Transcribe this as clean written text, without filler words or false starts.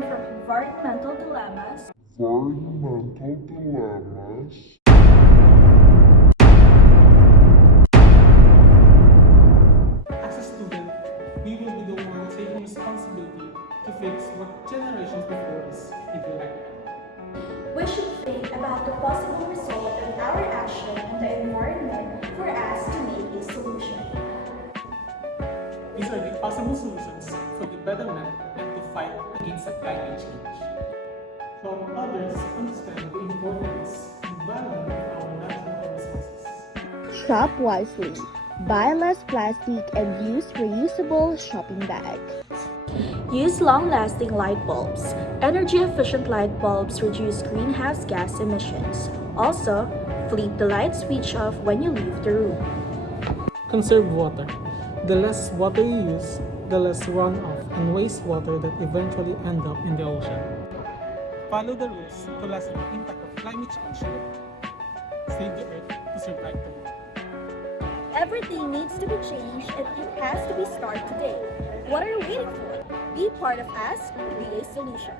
learn from environmental dilemmas, As a student, we will be the one taking responsibility to fix what generations before us neglected. we should think about the possible result of our action on the environment for us to make a solution. These are the possible solutions for the betterment and to fight against the climate change. Help others understand the importance and value of our natural resources. Shop wisely. Buy less plastic and use reusable shopping bags. Use long-lasting light bulbs. Energy-efficient light bulbs reduce greenhouse gas emissions. Also, flip the light switch off when you leave the room. Conserve water. The less water you use, the less runoff and wastewater that eventually end up in the ocean. Follow the rules to lessen the impact of climate change. Save the earth to survive tomorrow. Everything needs to be changed and it has to be started today. What are you waiting for? Be part of us, be a solution.